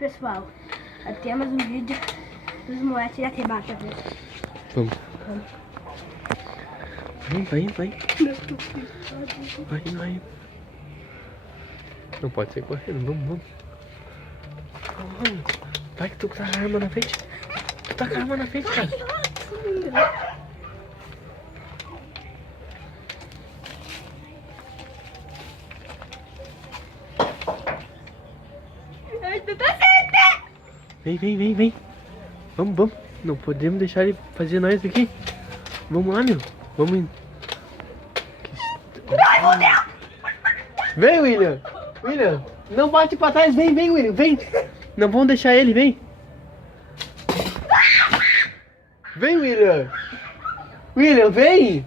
Pessoal, temos um vídeo dos moleques da rebata. Vamos. Vai. Vai. Não pode sair correndo, vamos. Vai que tu tá com a arma na frente. Tu tá com a arma na frente, cara. Vem. Vamos. Não podemos deixar ele fazer nós aqui. Vamos lá, meu. Vamos. Vem, William. Não bate pra trás. Vem, William. Vem. Não vamos deixar ele, vem. Vem, William. Vem.